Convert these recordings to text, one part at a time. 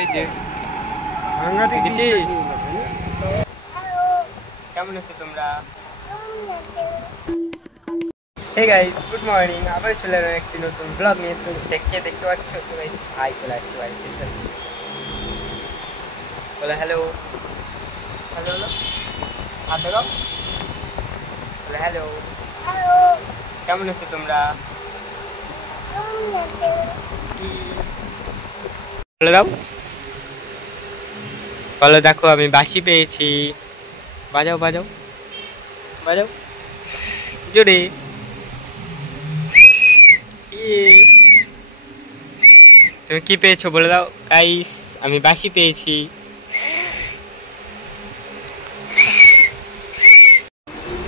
এই যে সাংঘাতিক দেখেছিস? কেমন আছো তোমরা? Hey guys, good morning. আবার চলে এলাম একটি নতুন ব্লগ নিয়ে। তো দেখতে পাচ্ছ তো গাইস, ভাই চলে আসছে বাড়িতে। বলে হ্যালো হ্যালো হ্যালো, হাত ধরো, বলে হ্যালো। কেমন আছো তোমরা? বলে দাও, বলো দেখো আমি বাসি পেয়েছি। বাজাও বাজাও বাজাও জোরে। তুমি কি পেয়েছো বলে দাও গাইস। আমি বাসি পেয়েছি।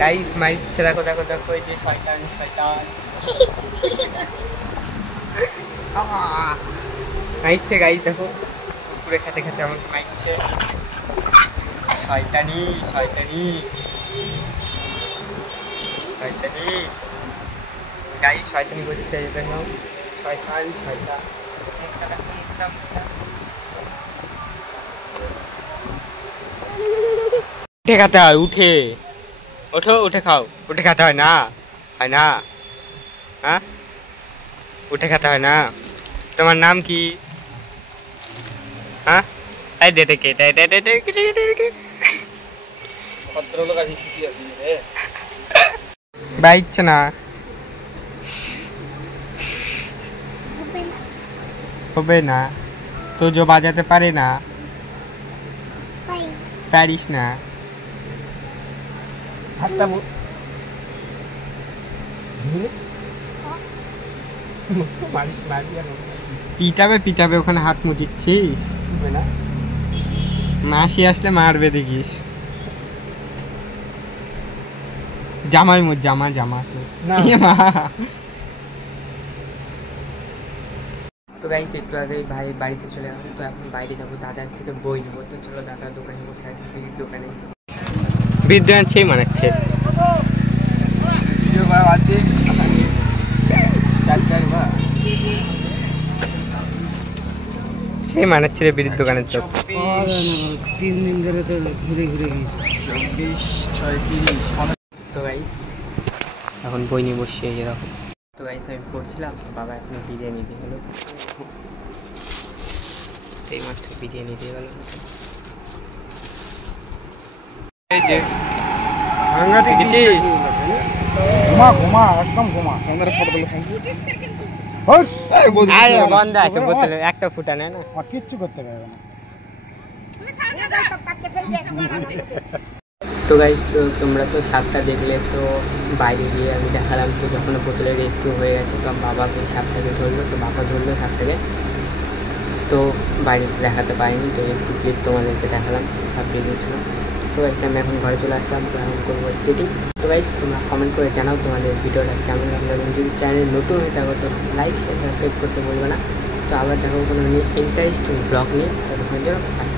গাইস মাইচ্ছে, দেখো দেখো দেখো, এই যে শয়তান শয়তান মাইচ্ছে গাইস, দেখো পুরে খেতে খেতে আমাকে মাইচ্ছে। শয়তানি শয়তানি শয়তানি গাইস, শয়তানি করছে এই দেখো, শয়তান শয়তান। উঠে খেতে হয়, উঠে ওঠো, উঠে খাও। উঠে খেতে হয় না, হয় না? হ্যাঁ, উঠে খেতে হয় না? তোমার নাম কি? হ্যাঁ, এই দে দেখে ভদ্রলোক আছে, ছুটি আছে রে বাইচ্ছে না, হবে না তো, যে বাজাতে পারে না, পারিস না। হাতটা পিটাবে পিটাবে, ওখানে হাত মুচিচ্ছিস না? মাসি আসলে মারবে দেখিস। জামাই মুখ, জামা জামা তো গাইস, একটু আগে ভাই বাড়িতে চলে গেল। তো এখন বাইরে যাবো, দাদার থেকে বই নেবো। তো চলো, দাদার দোকানে বসে আছি, বিড়ির দোকানে। বিদ্যুৎ সেই মানাচ্ছে, সেই মানাচ্ছে রে বিড়ির দোকানের চোখ। 3 দিন ধরে তো ঘুরে ঘুরে গেছি। 24, 6, 30। তো গাইস এখন বই নিয়ে বসছি, এই এরকম। তো গাইস আমি পড়ছিলাম, বাবা এখন বিরিয়ানি দিয়ে গেলো। এই মাত্র বিরিয়ানি দিয়ে গেল। এই যে সাংঘাতিক দেখেছিস? ঘুমা ঘুমা একদম ঘুমা। আমাদের ফটো তুলে খাই। আরে বন্ধ আছে বোতলে, একটা ফুটা নেয় না, কিচ্ছু করতে পারবে না। তো গাইস, তো তোমরা তো সাপটা দেখলে। তো বাইরে গিয়ে আমি দেখালাম, তো যখন বোতলে রেস্কিউ হয়ে গেছে, তো বাবাকে সাপটাকে ধরলো। তো বাবা ধরলো সাপটাকে, তো বাড়িতে দেখাতে পারিনি। তো একটু ক্লিপ তোমাদেরকে দেখালাম, সাপ বেরিয়েছিল। তো গাইস আমি এখন ঘরে চলে আসলাম। তো এখন করবো এডিটিং। তো গাইস তোমরা কমেন্ট করে জানাও তোমাদের ভিডিওটা কেমন লাগলো, এবং যদি চ্যানেল নতুন হয়ে থাকো তো লাইক শেয়ার সাবস্ক্রাইব করতে বলবে না। তো আবার দেখো কোনো ইন্টারেস্টিং ব্লগ নিয়ে, ততক্ষণ জন্য বাই।